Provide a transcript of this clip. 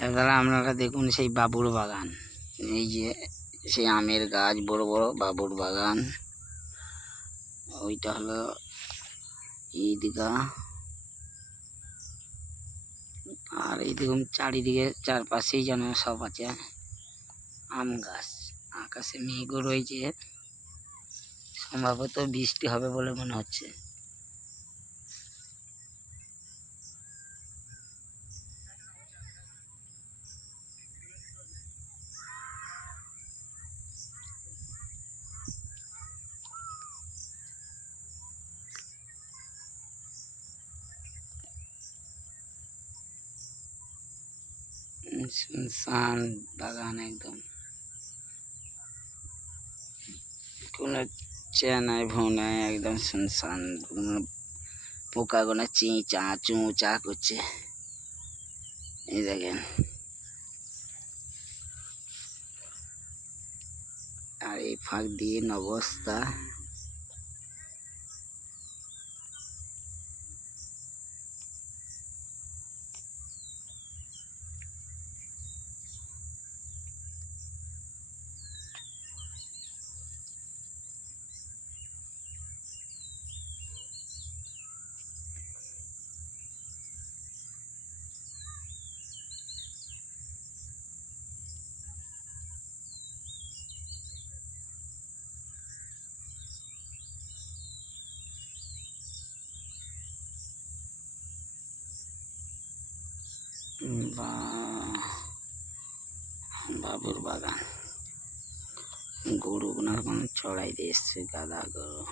দাদারা আপনারা দেখুন সেই বাবুর বাগান, এই যে সেই আমের গাছ বড় বড় বাবুর বাগান। ওইটা হলো ঈদগাহ। আর এই দেখুন চারিদিকে চারপাশেই যেন সব আছে আম গাছ। আকাশে মেঘও রয়েছে, সম্ভবত বৃষ্টি হবে বলে মনে হচ্ছে। শুনশান বাগান একদম, কোনো চেনাই ভো নাই, একদম শুনশান। পোকাগুলো চি চা চু চা করছে, এই দেখেন। আর এই ফাঁক দিয়ে অবস্থা, বাবুর বাগান। গরুগুনার কোনো চড়াই দিয়ে এসছে, গাদা গরু।